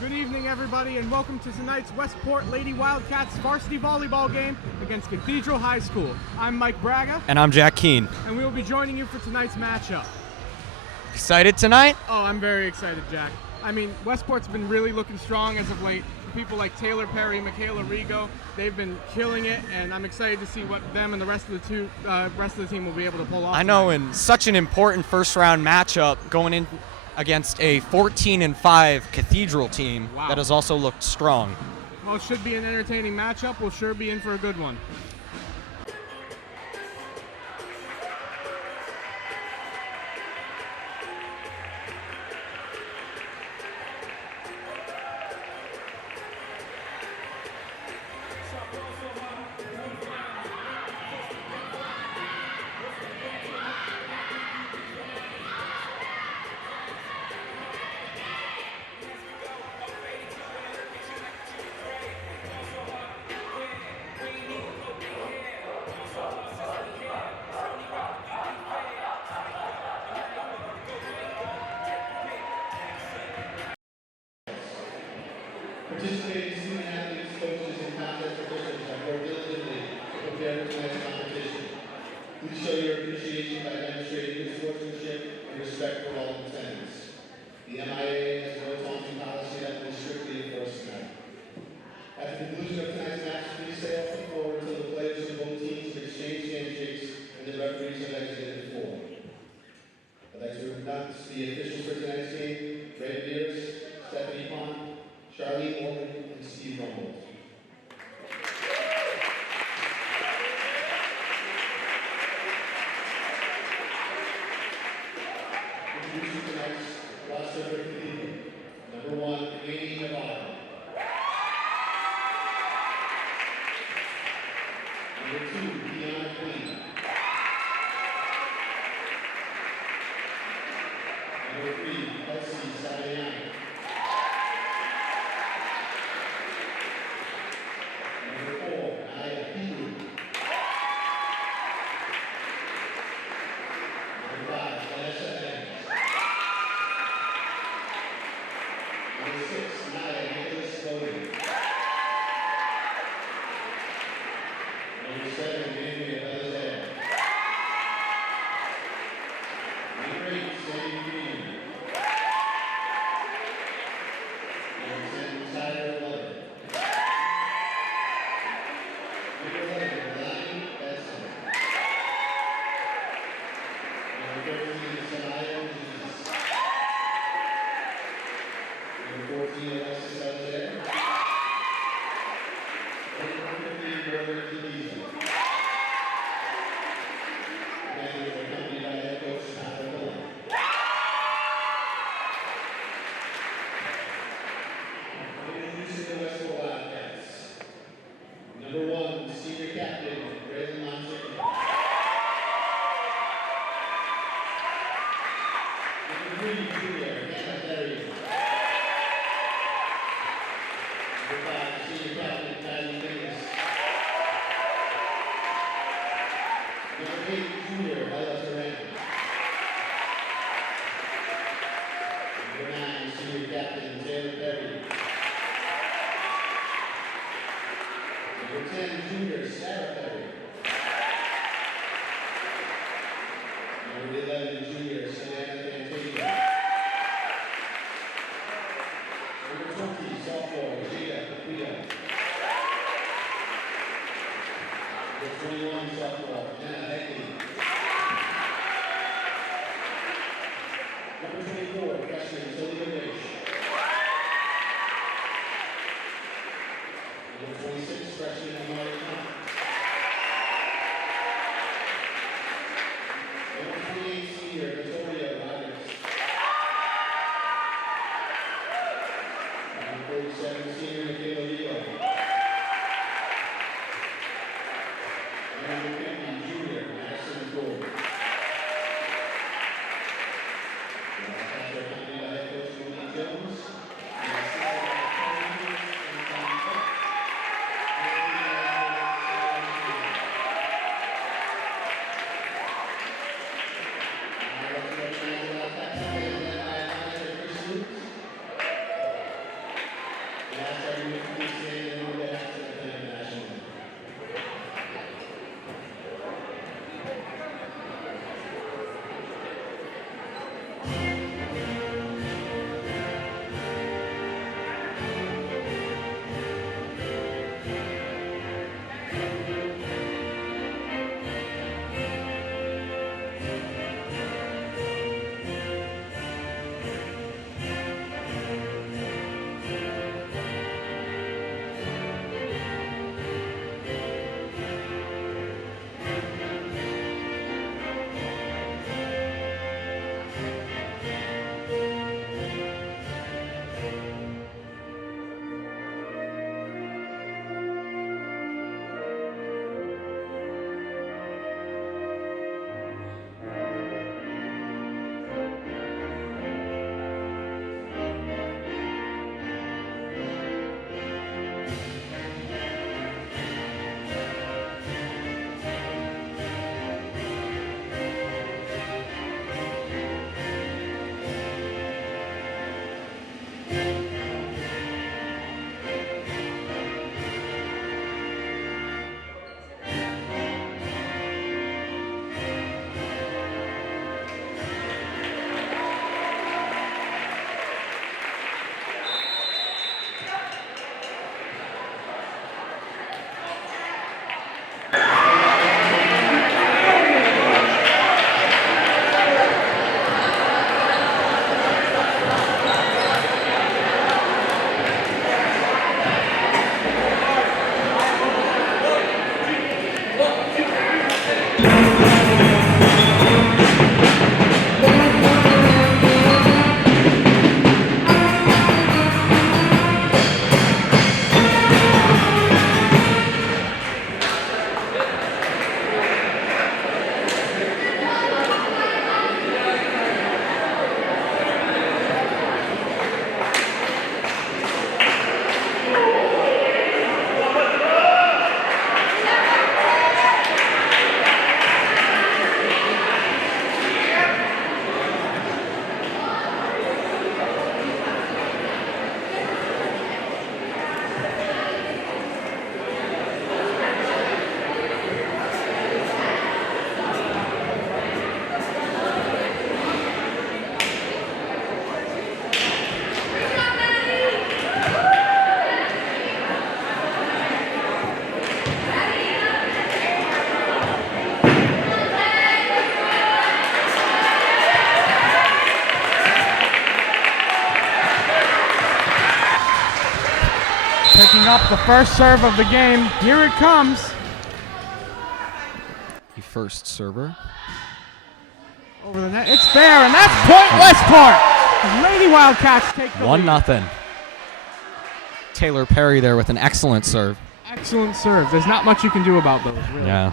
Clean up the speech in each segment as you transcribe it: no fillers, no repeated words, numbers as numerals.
Good evening, everybody, and welcome to tonight's Westport Lady Wildcats varsity volleyball game against Cathedral High School. I'm Mike Braga. And I'm Jack Keene. And we will be joining you for tonight's matchup. Excited tonight? Oh, I'm very excited, Jack. I mean, Westport's been really looking strong as of late. People like Taylor Perry, Michaela Rigo, they've been killing it, and I'm excited to see what them and the rest of the team will be able to pull off. I know, in such an important first-round matchup going in against a 14-5 Cathedral team that has also looked strong. Well, it should be an entertaining matchup. We'll sure be in for a good one. Participating student athletes, coaches, and contest officials have worked diligently to prepare for tonight's competition. Please show your appreciation by demonstrating good sportsmanship and respect for all contenders. The MIA has no taunting policy that will be strictly enforced tonight. At the conclusion of tonight's match, please stay off the floor until the players of both teams have exchanged handshakes and the referees have exited the floor. I'd like to announce the officials for tonight's game: Ray Beers, Stephanie Pond, Charlie Morgan, and Steve Rumble. Introducing tonight's roster for Cathedral. Number 1, Amy Navarro. Number 2, Deanna Queen. Number 3, Kelsey Saviani. ask everyone to please stand and move back to the flag national anthem. Picking up the first serve of the game. Here it comes. The first server. Over the net. It's fair, and that's point Westport. Lady Wildcats take the lead. 1-0. Taylor Perry there with an excellent serve. Excellent serve. There's not much you can do about those, really. Yeah.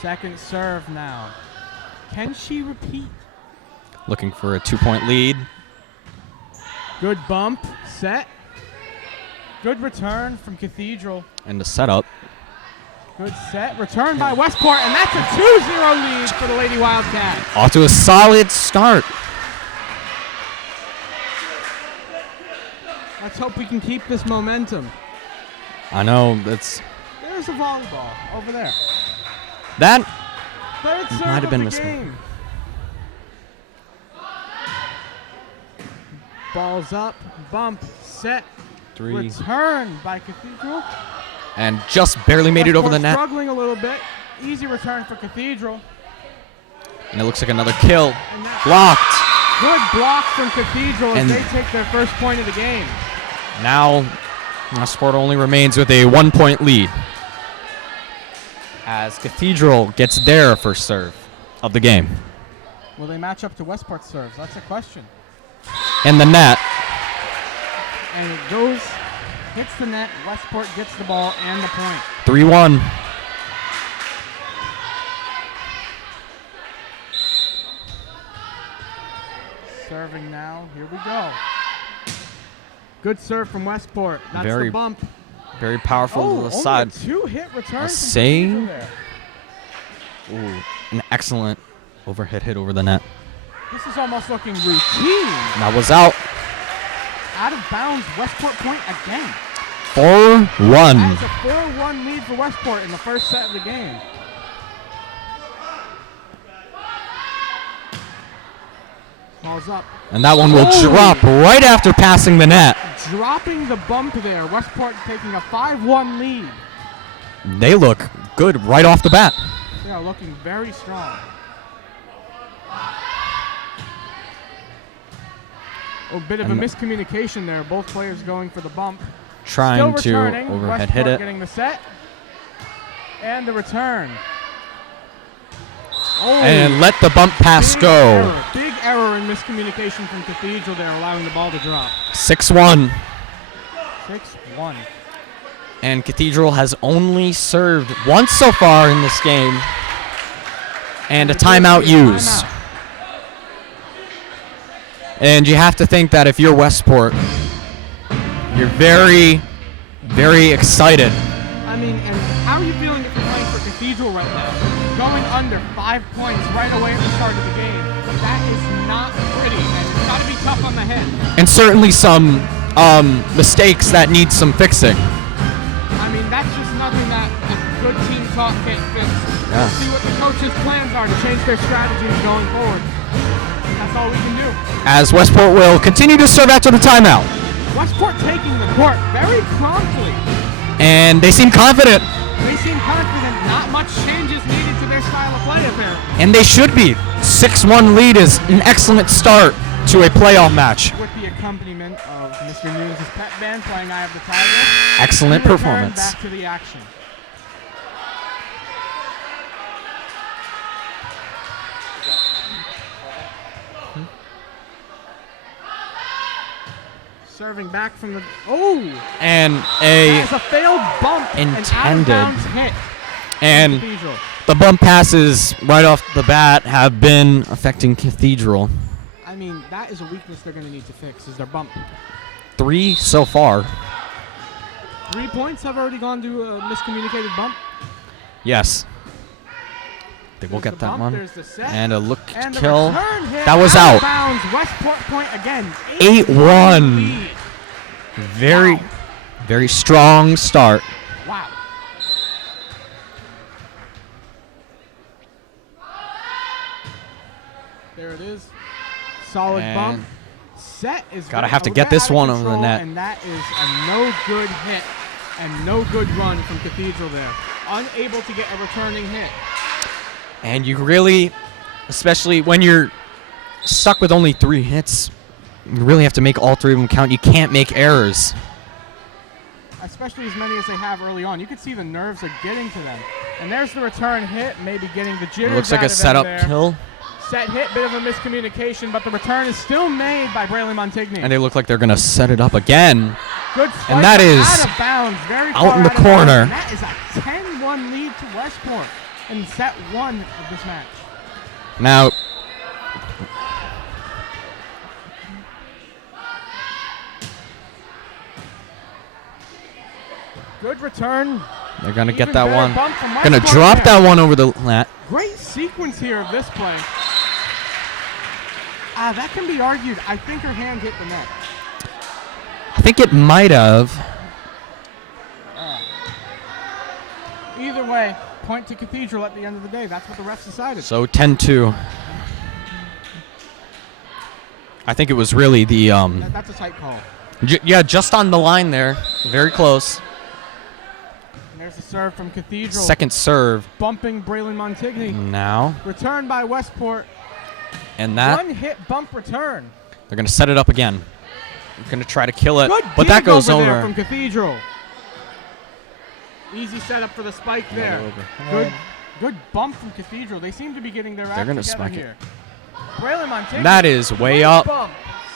Second serve now. Can she repeat? Looking for a 2-point lead. Good bump. Set. Good return from Cathedral. And the setup. Good set. Return by Westport, and that's a 2-0 lead for the Lady Wildcats. Off to a solid start. Let's hope we can keep this momentum. I know, that's... There's a volleyball over there. That Third serve might have been of the game. Balls up, bump, set, 3. return by Cathedral. And just barely made it over the net. Struggling a little bit. Easy return for Cathedral. And it looks like another kill. Blocked. Good block from Cathedral as And they take their first point of the game. now, Westport only remains with a 1-point lead. As Cathedral gets their first serve of the game. Will they match up to Westport serves? That's a question. And the net. And it goes, hits the net. Westport gets the ball and the point. 3-1. Serving now. Here we go. Good serve from Westport. That's Very the bump. Very powerful to the only side. a 2-hit return A from save. Cathedral there. Ooh, an excellent overhead hit over the net. This is almost looking routine. That was out. Out of bounds, Westport point again. 4-1. That's a 4-1 lead for Westport in the first set of the game. Ball's up. And that one will drop right after passing the net. Dropping the bump there. Westport taking a 5-1 lead. They look good right off the bat. They are looking very strong. A bit of a miscommunication there. Both players going for the bump. Trying Still to returning. overhead Westport hit it. getting the set. And the return. And let the bump pass go. Big error in miscommunication from Cathedral there, allowing the ball to drop. 6-1. 6-1. And Cathedral has only served once so far in this game. And a timeout used. And you have to think that if you're Westport, you're very, very excited. I mean, and how are you feeling if you're playing for Cathedral right now? Going under 5 points right away at the start of the game. That is not pretty, and it's got to be tough on the head. And certainly some mistakes that need some fixing. I mean, that's just nothing that a good team talk can't fix. Yeah. See what the coaches' plans are to change their strategies going forward. That's all we can do. As Westport will continue to serve after the timeout. Westport taking the court very promptly. And they seem confident. They seem confident. Not much changes needed to their style of play up there. And they should be. 6-1 lead is an excellent start to a playoff match. With the accompaniment of Mr. News' pet band playing Eye of the Tiger. Excellent performance. Back to the action. Serving back from the And that is a failed bump intended. and out of bounds hit. And Cathedral. the bump passes right off the bat have been affecting Cathedral. I mean, that is a weakness they're going to need to fix, is their bump. 3 so far. 3 points have already gone to a miscommunicated bump. Yes. They will There's get the that bump, one. there's the set, And a look and the kill. return hit That was out out. of bounds. Westport point again. 8-1. lead. Very, very strong start. Wow. There it is. Solid And bump. Set is gotta a have to bit get this out of one over the control, net. And that is a no good hit and no good run from Cathedral there. Unable to get a returning hit. And you really, especially when you're stuck with only 3 hits, you really have to make all 3 of them count. You can't make errors. Especially as many as they have early on. You can see the nerves are getting to them. And there's the return hit, maybe getting the jitters It looks like out a of them setup there. kill. Set hit, bit of a miscommunication, but the return is still made by Braylon Montigny. And they look like they're going to set it up again. Good spike, and that is out of bounds, very out far in the out of bounds. corner. And that is a 10-1 lead to Westport in set 1 of this match. Now, Good return. they're going to get Even that better one. bump from Going to Westport drop there. that one over the net. Great sequence here of this play. That can be argued. I think her hand hit the net. I think it might have. Either way, point to Cathedral at the end of the day. That's what the refs decided. So 10-2. I think it was really the That's a tight call. yeah, just on the line there. Very close. And there's a serve from Cathedral. Second serve Bumping Braylon Montigny. now. Return by Westport. And that, One hit bump return. they're going to set it up again. They're going to try to kill it. Good But that dig goes over there over. from Cathedral. Easy setup for the spike there. Good bump from Cathedral. They seem to be getting their act gonna together spike it. here. Braylon Montigny. That is way Good up. bump.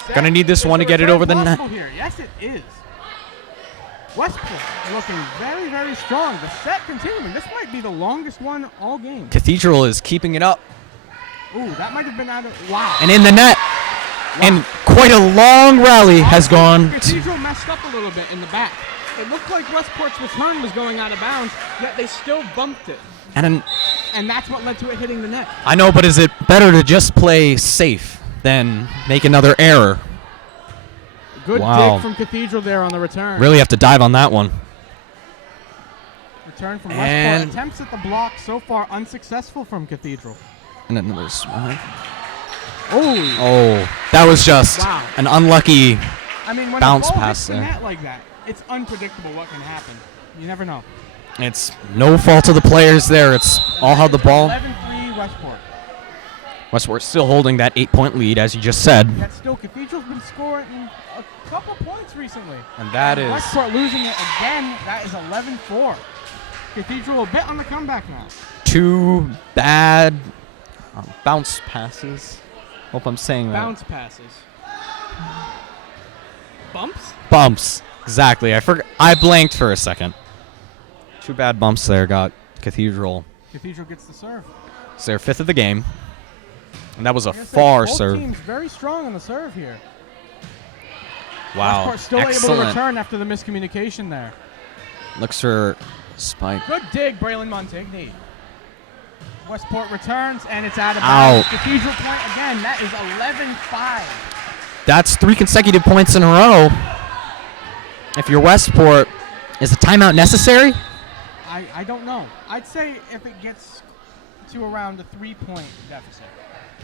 Set. Gonna need this Is one to get it return over the net. possible here? Yes, it is. Westport looking very, very strong. The set continuing. This might be the longest one all game. Cathedral is keeping it up. Ooh, that might have been out of... Wow. And in the net. And quite a long rally has gone. Cathedral messed up a little bit in the back. It looked like Westport's return was going out of bounds, yet they still bumped it. And And that's what led to it hitting the net. I know, but is it better to just play safe? then make another error. Good Wow. dig from Cathedral there on the return. Really have to dive on that one. Return from And- Westport. Attempts at the block so far unsuccessful from Cathedral. And another swing. Oh, Oh, that was just Wow. an unlucky. I mean, when Bounce the ball pass hits the there. net like that, it's unpredictable what can happen. You never know. It's no fault of the players there. It's all how the ball. 11-3 Westport. Westport still holding that 8-point lead, as you just said. Yet still, Cathedral's been scoring a couple points recently. And that is Westport losing it again. That is 11-4. Cathedral a bit on the comeback now. 2 bad bounce passes. Hope I'm saying that. Bounce passes. Bumps? Bumps. Exactly. I blanked for a second. 2 bad bumps there got Cathedral. Cathedral gets the serve. It's their 5th of the game. And that was a I gotta say, far both serve. teams very strong on the serve here. Wow. Westport still able to Excellent. return after the miscommunication there. Looks for spike. Good dig, Braylon Montigny. Westport returns, and it's out of Out. bounds. Cathedral point again. That is 11-5. That's 3 consecutive points in a row. If you're Westport, is a timeout necessary? I don't know. I'd say if it gets to around a 3-point deficit,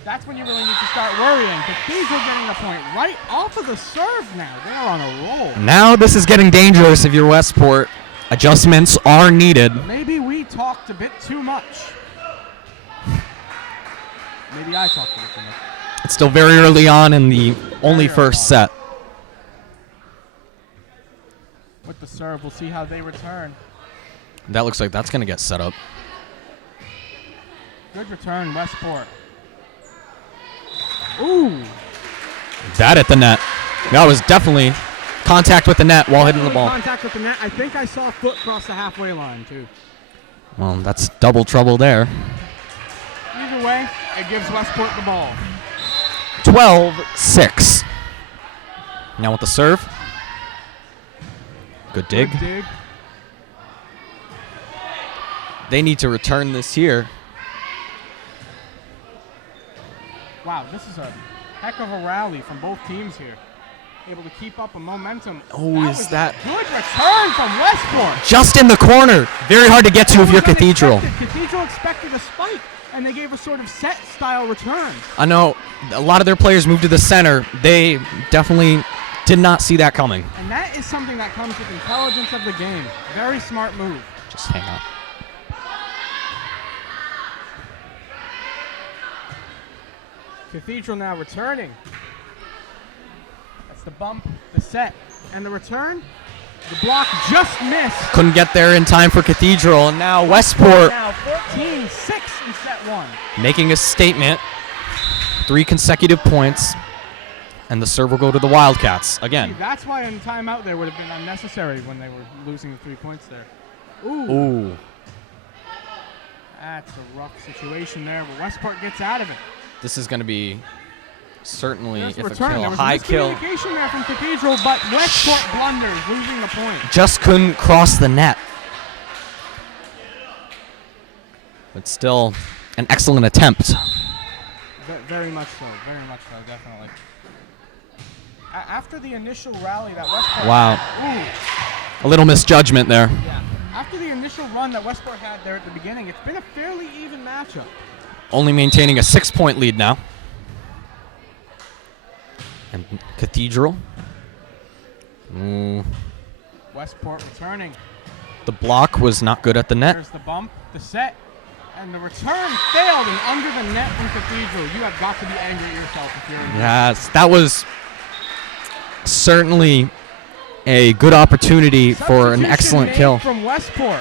that's when you really need to start worrying. Cathedral getting a point right off of the serve now. They're on a roll. Now this is getting dangerous if you're Westport. Adjustments are needed. Maybe we talked a bit too much. Maybe I talked a bit too much. It's still very early on in the only first set. With the serve, we'll see how they return. That looks like that's going to get set up. Good return, Westport. Ooh. That at the net. That was definitely contact with the net while hitting the ball. Contact with the net. I think I saw a foot cross the halfway line, too. Well, that's double trouble there. Either way, it gives Westport the ball. 12-6. Now with the serve. Good dig. Good dig. They need to return this here. Wow, this is a heck of a rally from both teams here. Able to keep up a momentum. Oh, is that- Good return from Westport. Just in the corner. Very hard to get to if you're Cathedral. Cathedral expected a spike, and they gave a sort of set-style return. I know a lot of their players moved to the center. They definitely did not see that coming. And that is something that comes with intelligence of the game. Very smart move. Just hang on. Cathedral now returning. That's the bump, the set, and the return. The block just missed. Couldn't get there in time for Cathedral, and now Westport Now 14-6 in set 1. making a statement. 3 consecutive points, and the serve will go to the Wildcats See, again. that's why in timeout there would have been unnecessary when they were losing the 3 points there. Ooh. Ooh. That's a rough situation there, but Westport gets out of it. This is going to be certainly, There's if the a return. kill, There a was high kill. miscommunication there from Cathedral, but Westport blunders, losing the point. Just couldn't cross the net. But still, an excellent attempt. Very much so, definitely. After the initial rally that Westport Wow. had, A little misjudgment there. yeah. After the initial run that Westport had there at the beginning, it's been a fairly even matchup. Only maintaining a 6-point lead now. And Cathedral. Westport returning. The block was not good at the net. There's the bump, the set, and the return failed and under the net from Cathedral. You have got to be angry at yourself if you're in Yes, that was certainly a good opportunity for an Substitution excellent made kill. from Westport.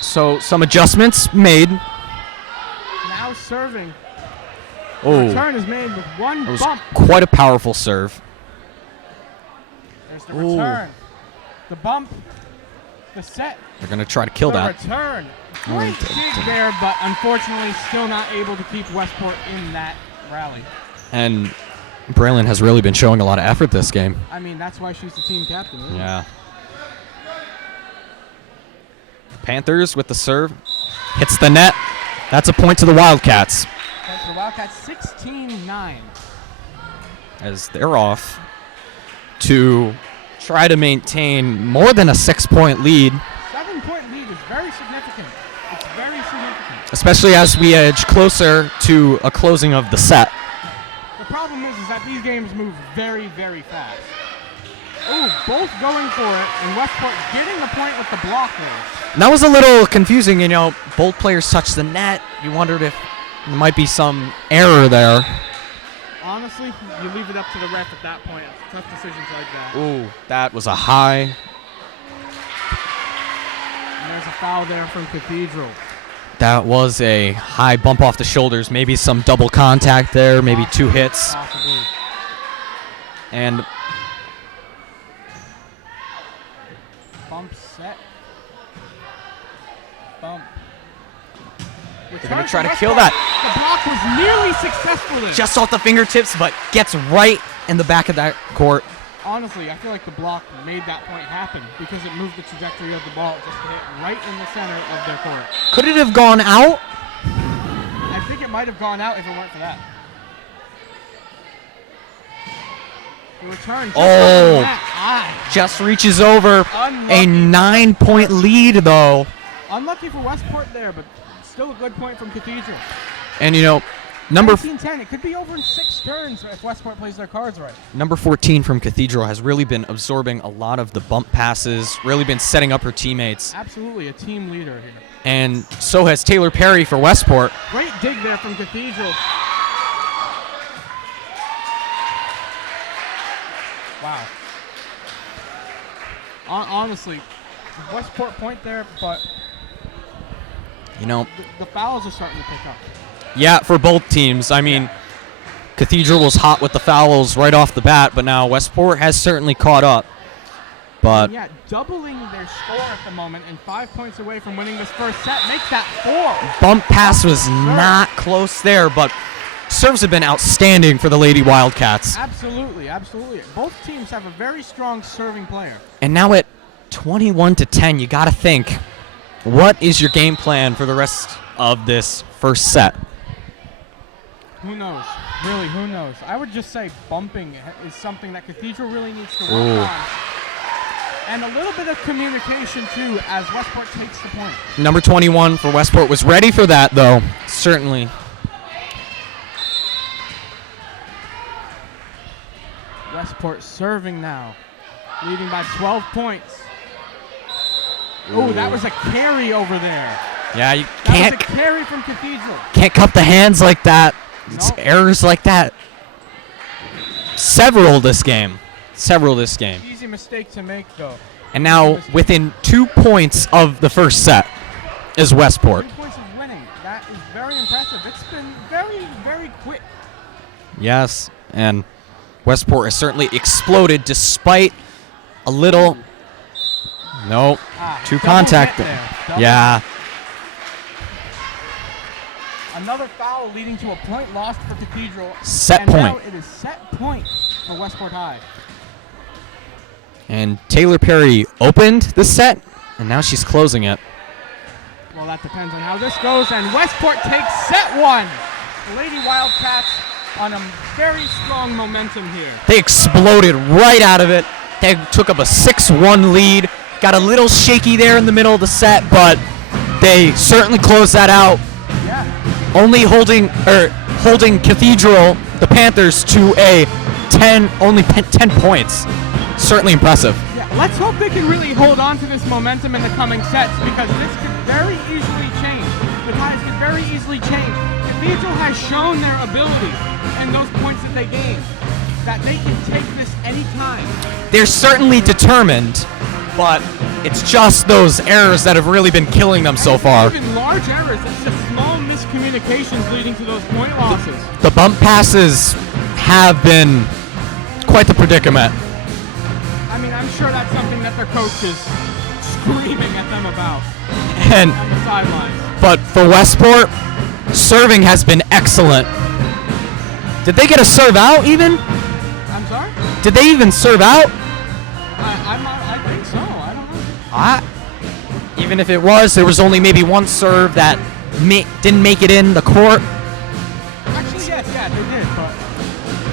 So some adjustments made. Now serving. Oh, Return is made with one that was bump. quite a powerful serve. There's the Ooh. return. The bump. The set. They're going to try to kill The that. return. Great dig there, but unfortunately still not able to keep Westport in that rally. And Braylon has really been showing a lot of effort this game. I mean, that's why she's the team captain, isn't it? Yeah. Panthers with the serve. Hits the net. That's a point to the Wildcats. Thanks to Wildcats 16-9. As they're off to try to maintain more than a 6-point lead. 7-point lead is very significant. It's very significant. Especially as we edge closer to a closing of the set. The problem is that these games move very, very fast. Ooh, both going for it, and Westport getting the point with the block there. And that was a little confusing, you know. Both players touched the net. You wondered if there might be some error there. Honestly, you leave it up to the ref at that point. Tough decisions like that. Ooh, that was a high. And there's a foul there from Cathedral. That was a high bump off the shoulders. Maybe some double contact there, maybe 2 hits. Possibly. And Bump set. Bump. they're going to try to kill that. The block was nearly successful there. Just off the fingertips, but gets right in the back of that court. Honestly, I feel like the block made that point happen because it moved the trajectory of the ball just to hit right in the center of their court. Could it have gone out? I think it might have gone out if it weren't for that. The return. Just reaches over. Unlucky. A 9-point lead, though. Unlucky for Westport there, but still a good point from Cathedral. And, you know, number 19-10. It could be over in 6 turns if Westport plays their cards right. number 14 from Cathedral has really been absorbing a lot of the bump passes, really been setting up her teammates. Absolutely a team leader here. And so has Taylor Perry for Westport. Great dig there from Cathedral. Wow. Honestly, Westport point there, but You know, the fouls are starting to pick up. yeah, for both teams. I mean, Cathedral was hot with the fouls right off the bat, but now Westport has certainly caught up. But And yeah, doubling their score at the moment and 5 points away from winning this first set makes that 4. bump pass was not close there, but serves have been outstanding for the Lady Wildcats. Absolutely, absolutely. Both teams have a very strong serving player. And now at 21-10, you got to think, what is your game plan for the rest of this first set? Who knows? Really, who knows? I would just say bumping is something that Cathedral really needs to work Ooh. on. And a little bit of communication, too, as Westport takes the point. Number 21 for Westport was ready for that, though. Certainly. Westport serving now, leading by 12 points. Oh, that was a carry over there. Yeah, you That was a carry from Cathedral. can't cup the hands like that. It's Nope. errors like that. Several this game. Easy mistake to make, though. And now within 2 points of the first set is Westport. 3 points of winning. That is very impressive. It's been very, very quick. Yes, and Westport has certainly exploded despite a little. No, two Double contact. hit there. Double Yeah, Another foul leading to a point lost for Cathedral. Set and point. Now it is set point for Westport High. and Taylor Perry opened the set, and now she's closing it. Well, that depends on how this goes, and Westport takes set 1. The Lady Wildcats on a very strong momentum here. They exploded right out of it. They took up a 6-1 lead. Got a little shaky there in the middle of the set, but they certainly closed that out. Yeah. Only holding Cathedral, the Panthers, to a 10 points. Certainly impressive. Yeah, let's hope they can really hold on to this momentum in the coming sets because this could very easily change. The times could very easily change. Cathedral has shown their ability and those points that they gained, that they can take this anytime. They're certainly determined, but it's just those errors that have really been killing them so far. Even large errors, it's just small miscommunications leading to those point losses. The bump passes have been quite the predicament. I mean, I'm sure that's something that their coach is screaming at them about And on the sidelines. but for Westport, serving has been excellent. Did they get a serve out even? I'm sorry? Did they even serve out? I think so. I don't know. Even if it was, there was only maybe one serve that didn't make it in the court. Actually, Yes, yeah, they did, but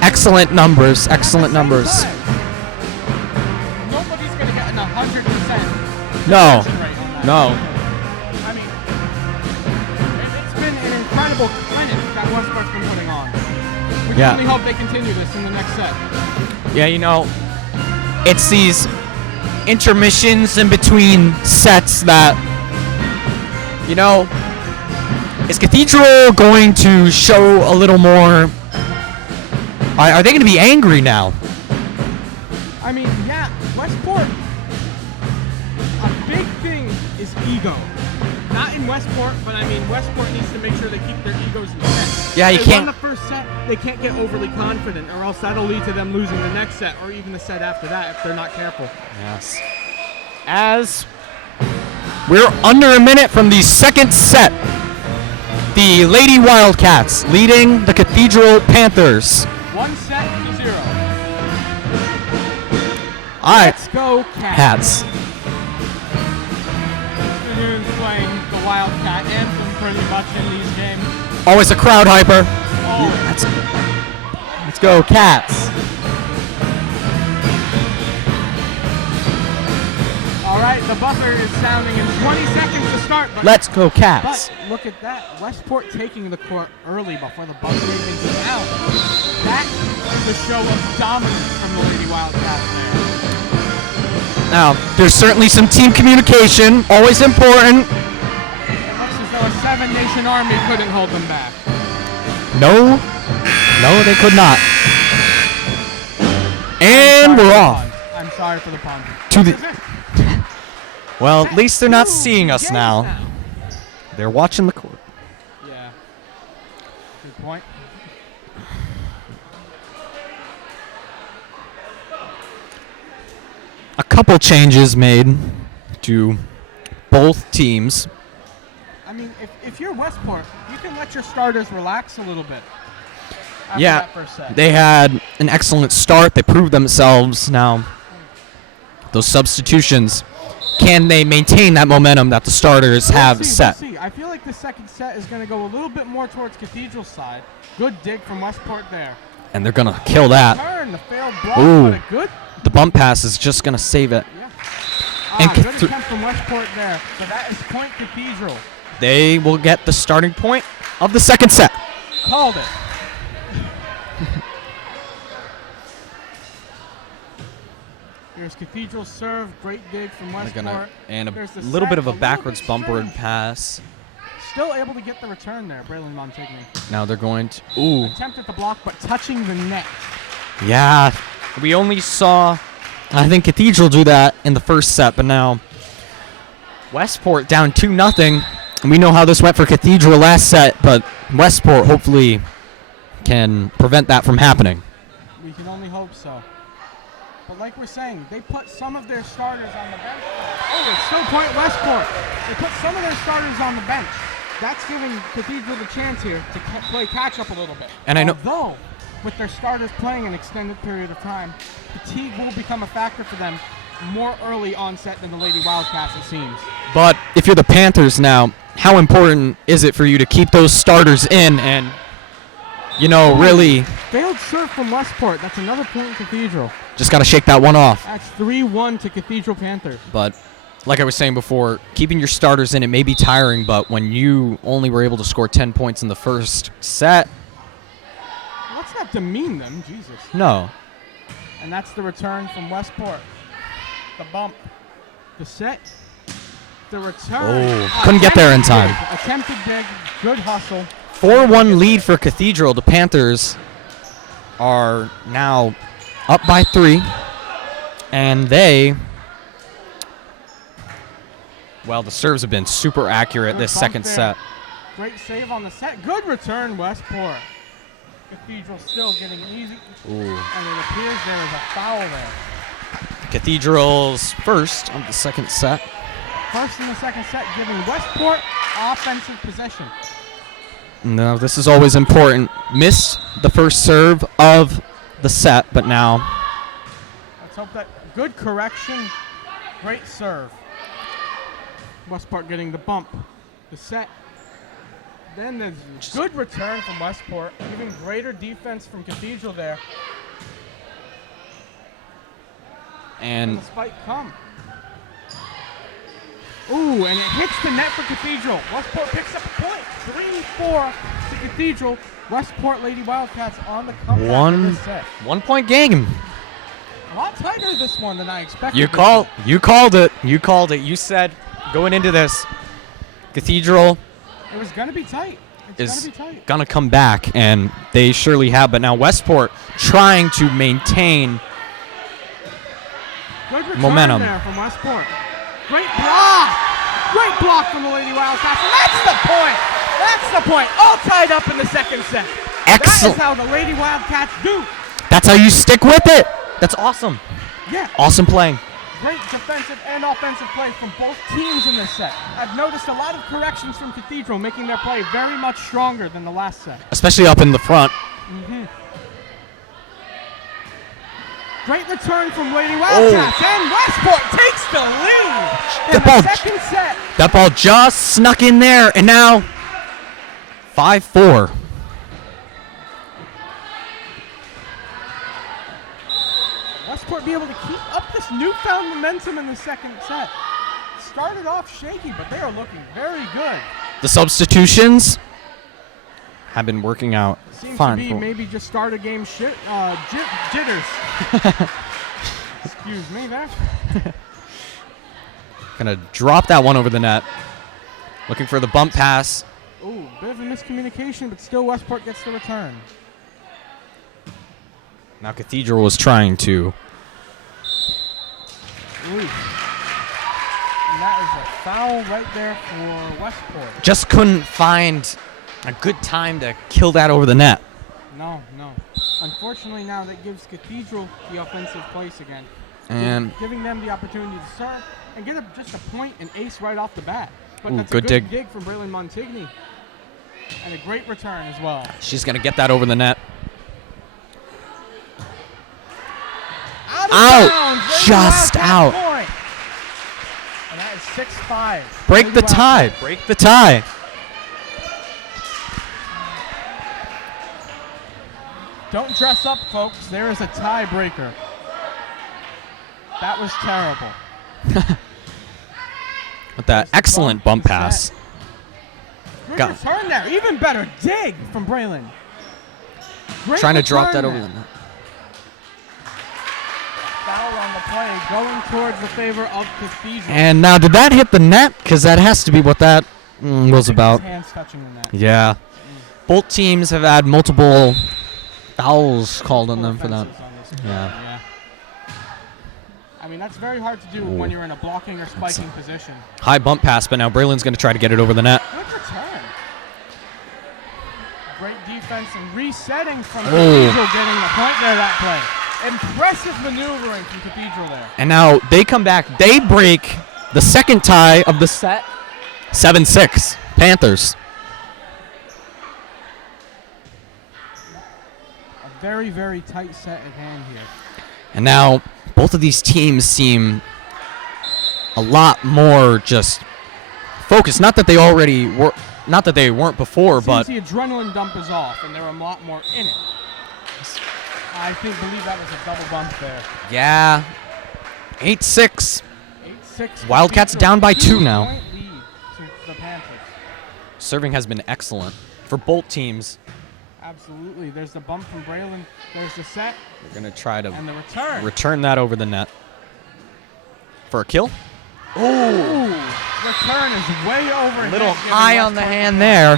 Excellent numbers. Excellent at the same numbers. time, nobody's going to get an 100% No. conversion rate on that. No. I mean, it's been an incredible clinic that Westport's been putting on. We can Yeah. only hope they continue this in the next set. Yeah, you know, it's these intermissions in between sets that, you know, is Cathedral going to show a little more? Are they going to be angry now? I mean, yeah, Westport, a big thing is ego. Not in Westport, but I mean, Westport needs to make sure they keep their egos in check. Yeah, you They can't- won the first set, they can't get overly confident, or else that'll lead to them losing the next set, or even the set after that if they're not careful. Yes. As we're under a minute from the second set, the Lady Wildcats leading the Cathedral Panthers. 1-0. All right, Let's go, Cats. Hats. Afternoon's playing the Wildcat anthem pretty much in these games. Always a crowd hyper. Always. Let's go, Cats. All right, the buzzer is sounding in 20 seconds to start. But Let's go, Cats. But look at that. Westport taking the court early before the buzzer even sounds. That is a show of dominance from the Lady Wildcats there. Now, there's certainly some team communication, always important. It looks as though a 7-nation army couldn't hold them back. No, they could not. And we're off. I'm sorry for the pun. To the- This is it. Well, at least they're not Two seeing us games now. They're watching the court. Yeah. Good point. A couple changes made to both teams. I mean, if you're Westport, you can let your starters relax a little bit. After Yeah, that first set. they had an excellent start. They proved themselves. Now, those substitutions, can they maintain that momentum that the starters have set? We'll see. I feel like the second set is going to go a little bit more towards Cathedral's side. Good dig from Westport there. And they're going to kill that. Turn, the failed block, Ooh. but a good. The bump pass is just going to save it. Yeah. And Good Cathe- attempt from Westport there. So that is point Cathedral. They will get the starting point of the second set. Called it. Here's Cathedral's serve. Great dig from Westport. And a There's the little set, bit of a little backwards bit bumperward strange. pass. Still able to get the return there, Braylon Montigny. Now they're going to... Ooh. Attempted the block, but touching the net. Yeah. We only saw, I think, Cathedral do that in the first set, but now Westport down 2-0. And we know how this went for Cathedral last set, but Westport hopefully can prevent that from happening. We can only hope so. But like we're saying, they put some of their starters on the bench. Oh, it's still point Westport. They put some of their starters on the bench. That's giving Cathedral the chance here to play catch up a little bit. And I know- Although, with their starters playing an extended period of time, fatigue will become a factor for them more early onset than the Lady Wildcats, it seems. But if you're the Panthers now, how important is it for you to keep those starters in and, you know, really Failed serve from Westport. That's another point Cathedral. just got to shake that one off? That's 3-1 to Cathedral Panthers. But like I was saying before, keeping your starters in, it may be tiring, but when you only were able to score 10 points in the first set, Let's not demean them, Jesus. no. And that's the return from Westport. The bump. The set. The return. Oh, couldn't get there in time. Attempted dig. Good hustle. 4-1 lead for Cathedral. The Panthers are now up by 3, and well, the serves have been super accurate Good this pump second there. set. Great save on the set. Good return, Westport. Cathedral still getting easy. Ooh. And it appears there is a foul there. Cathedral's first of the second set. First in the second set, giving Westport offensive possession. No, this is always important. Missed the first serve of the set, but now Let's hope that good correction. Great serve. Westport getting the bump. The set. Then there's good return from Westport. Even greater defense from Cathedral there. And The spike come. Ooh, and it hits the net for Cathedral. Westport picks up a point. 3-4 to Cathedral. Westport Lady Wildcats on the comeback in this set. 1 point game. A lot tighter this one than I expected. You called it. You called it. You said going into this, Cathedral It was going to be tight. It's is going to be tight. gonna come back, and they surely have. But now Westport trying to maintain Good return momentum. there from Westport. Great block. Great block from the Lady Wildcats. And that's the point. That's the point. All tied up in the second set. Excellent. That is how the Lady Wildcats do. That's how you stick with it. That's awesome. Yeah. Awesome playing. Great defensive and offensive play from both teams in this set. I've noticed a lot of corrections from Cathedral, making their play very much stronger than the last set. Especially up in the front. Great return from Lady Wildcats, and Westport takes the lead in the second set. That ball just snuck in there, and now 5-4. Westport be able to keep up this newfound momentum in the second set. Started off shaky, but they are looking very good. The substitutions have been working out Seems fine. to be for- maybe just start a game jitters. Excuse me there. Gonna drop that one over the net. Looking for the bump pass. Ooh, bit of a miscommunication, but still Westport gets the return. Now Cathedral was trying to. Ooh. And that is a foul right there for Westport. Just couldn't find a good time to kill that over the net. No. Unfortunately, now that gives Cathedral the offensive place again. And giving them the opportunity to serve and get just a point and ace right off the bat. But Ooh, that's good a good dig. dig from Braylon Montigny. And a great return as well. she's gonna get that over the net. Out of Out. bounds, Lady Just Wildcats out. point. And that is 6-5. Break Lady the tie. Wildcats. Break the tie. Don't dress up, folks. There is a tiebreaker. That was terrible. With that excellent bump the pass. set. Good Got- return there. Even better dig from Braylon. Great Trying to drop return that over there. the net. Foul on the play, going towards the favor of Cathedral. And now, did that hit the net? Because that has to be what that was about. His hands touching the net. Yeah. Both teams have had multiple fouls called on them for that. Offenses on this Yeah. play, I mean, that's very hard to do when you're in a blocking or spiking position. High bump pass, but now Braylon's going to try to get it over the net. Good return. Great defense and resetting from Oh. Cathedral, getting the point there that play. Impressive maneuvering from Cathedral there. And now they come back. They break the second tie of the set. 7-6. Panthers. A very, very tight set at hand here. And now both of these teams seem a lot more just focused. Not that they already were, not that they weren't before, but Seems the adrenaline dump is off, and they're a lot more in it. I believe that was a double bump there. yeah. 8-6. 8-6. Wildcats Cathedral, down by 2 now. 2-point lead to the Panthers. Serving has been excellent for both teams. Absolutely. There's the bump from Braylon. There's the set They're going to try to and the return. return that over the net. For a kill? Ooh, return is way over. A little high on the hand there.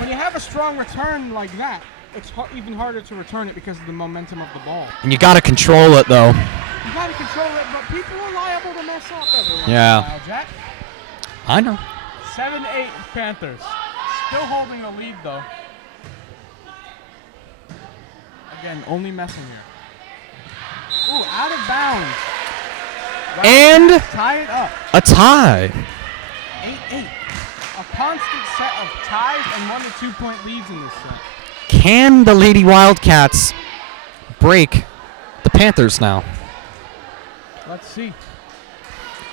When you have a strong return like that, it's even harder to return it because of the momentum of the ball. And you got to control it, though. You got to control it, but people are liable to mess up every once Yeah. in a while, Jack. I know. 7-8 Panthers. Still holding the lead, though. Again, only messing here. Ooh, out of bounds. And Tie it up. a tie. 8-8. A constant set of ties and 1 to 2 point leads in this set. Can the Lady Wildcats break the Panthers now? Let's see.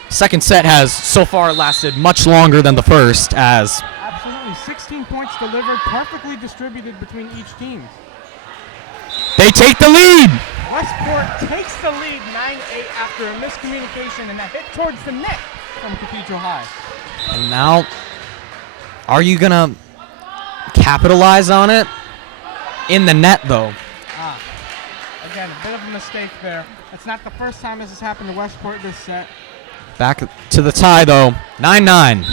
Second set has so far lasted much longer than the first, as Absolutely. 16 points delivered, perfectly distributed between each team. They take the lead. Westport takes the lead 9-8 after a miscommunication and a hit towards the net from Cathedral High. And now, are you going to capitalize on it? In the net, though. Again, a bit of a mistake there. It's not the first time this has happened to Westport this set. Back to the tie, though. 9-9.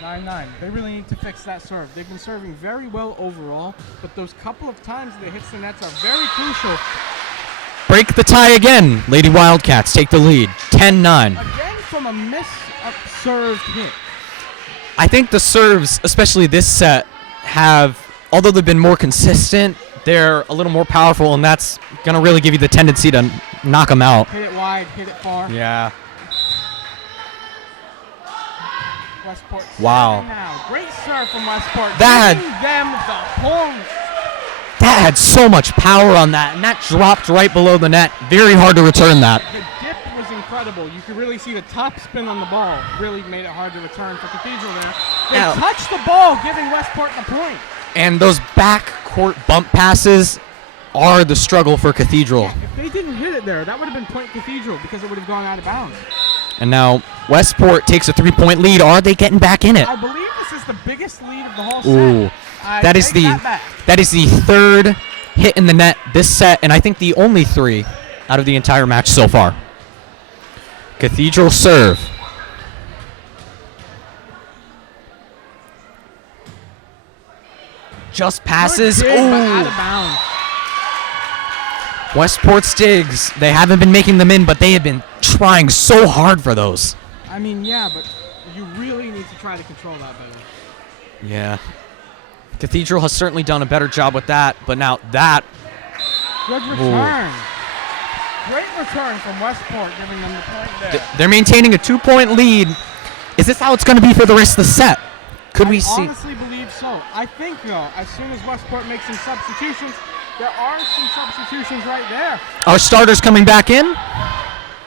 9-9. They really need to fix that serve. They've been serving very well overall, but those couple of times they hit the nets are very crucial. Break the tie again. Lady Wildcats take the lead. 10-9. Again from a miss-served hit. I think the serves, especially this set, have, although they've been more consistent, they're a little more powerful, and that's going to really give you the tendency to knock them out. Hit it wide, hit it far. Yeah. Westport. Wow. Now. Great serve from Westport. That giving them the point. That had so much power on that, and that dropped right below the net. Very hard to return that. The dip was incredible. You could really see the top spin on the ball. Really made it hard to return for Cathedral there. They touched the ball, giving Westport the point. And those back-court bump passes are the struggle for Cathedral. If they didn't hit it there, that would have been point Cathedral because it would have gone out of bounds. And now Westport takes a 3-point lead. Are they getting back in it? I believe this is the biggest lead of the whole set. Ooh. That is the third hit in the net this set, and I think the only 3 out of the entire match so far. Cathedral serve. Just passes. Good dig, but out of bounds. Westport Stigs, they haven't been making them in, but they have been trying so hard for those. I mean, yeah, but you really need to try to control that better. Yeah. Cathedral has certainly done a better job with that, but now that. Good return. Great return from Westport, giving them the point there. They're maintaining a 2-point lead. Is this how it's going to be for the rest of the set? Could we see? I honestly believe so. I think, though, as soon as Westport makes some substitutions, there are some substitutions right there. Are starters coming back in?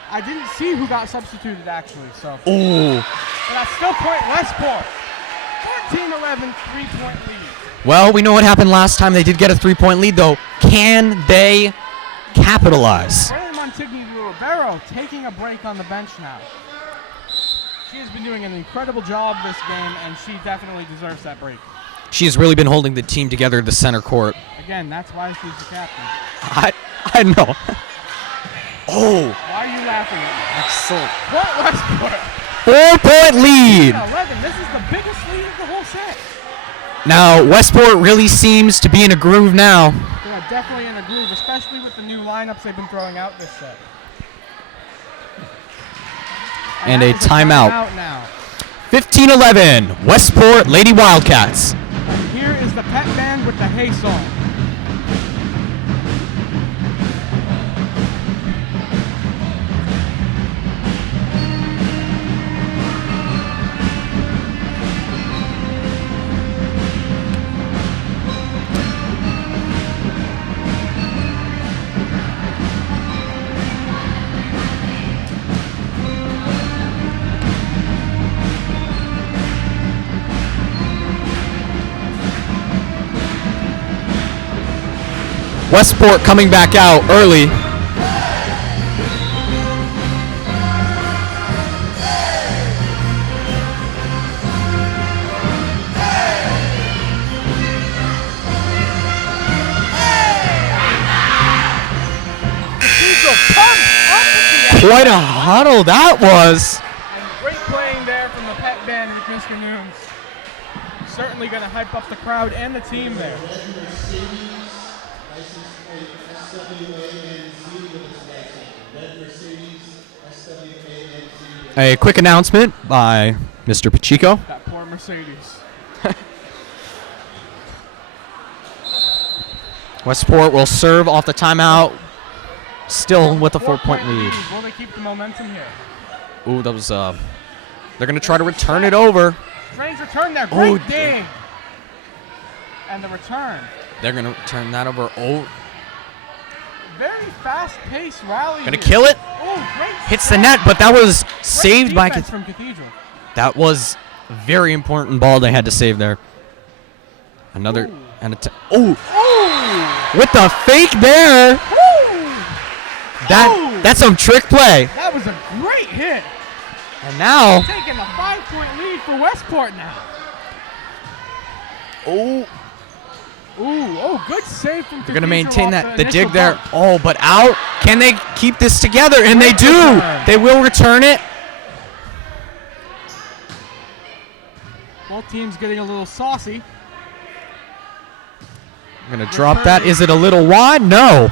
I didn't see who got substituted, actually. So. Ooh. But that's still point Westport. 14-11, 3-point lead. Well, we know what happened last time. They did get a 3-point lead, though. Can they capitalize? Riley Montigny Rivero taking a break on the bench now. She has been doing an incredible job this game, and she definitely deserves that break. She has really been holding the team together at the center court. Again, that's why she's the captain. I know. Oh. Why are you laughing at me? Excellent. What Westport? 4-point lead. 11. This is the biggest lead of the whole set. Now, Westport really seems to be in a groove now. They are definitely in a groove, especially with the new lineups they've been throwing out this set. And a timeout. Now. 15-11, Westport Lady Wildcats. And here is the pet band with the Hey song. Westport coming back out early. Quite a huddle that was. And great playing there from the pet band with Mr. Nunes. Certainly going to hype up the crowd and the team there. A quick announcement by Mr. Pacheco. That poor Mercedes. Westport will serve off the timeout, still with a 4-point lead. Will they keep the momentum here? Ooh, that was, they're going to try to return it over. Strange return there, great dig. And the return. They're going to turn that over. Oh. Very fast-paced rally. Going to kill it. Oh, great. Hits the net, but that was saved by from Cathedral. That was a very important ball they had to save there. Another and with the fake there. That's some trick play. That was a great hit. And now Taking a 5-point lead for Westport now. Good save from they're going to Cathedral maintain off that. The initial dig there. bump. Oh, but out. Can they keep this together? And they do. Return. They will return it. Both teams getting a little saucy. I'm going to drop that. Is it a little wide? No.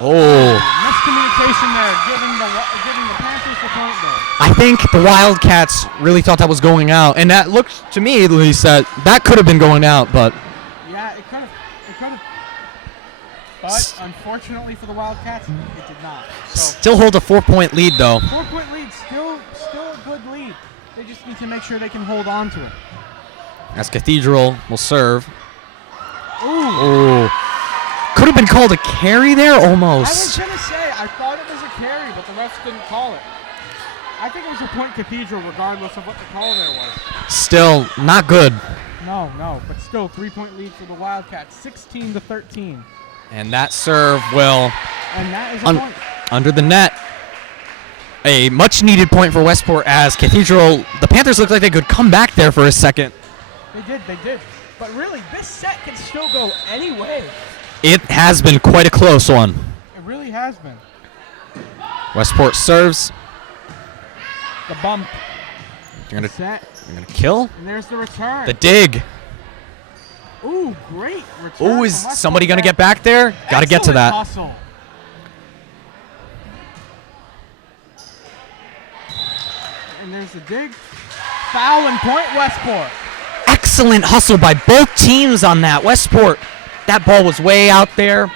Oh. Miscommunication there, giving the Panthers the point there. I think the Wildcats really thought that was going out. And that looked, to me at least, that could have been going out, but... Yeah, it could have. But unfortunately for the Wildcats, it did not. So Still hold a 4-point lead, though. 4-point lead, still a good lead. They just need to make sure they can hold on to it. As Cathedral will serve. Ooh. Could have been called a carry there, I was almost. going to say, I thought it was a carry, but the refs didn't call it. I think it was a point Cathedral, regardless of what the call there was. Still not good. No, but still 3-point lead for the Wildcats, 16-13. And that serve will And that is a point. under the net. A much-needed point for Westport as Cathedral, the Panthers looked like they could come back there for a second. They did. But really, this set can still go any way. It has been quite a close one. It really has been. Westport serves. The bump. They're Set. gonna kill. And there's the return. The dig. Ooh, great return. Ooh, is from Westport somebody gonna there. get back there? Gotta get to Excellent that. Hustle. And there's the dig. Foul and point, Westport. Excellent hustle by both teams on that. Westport, that ball was way out there.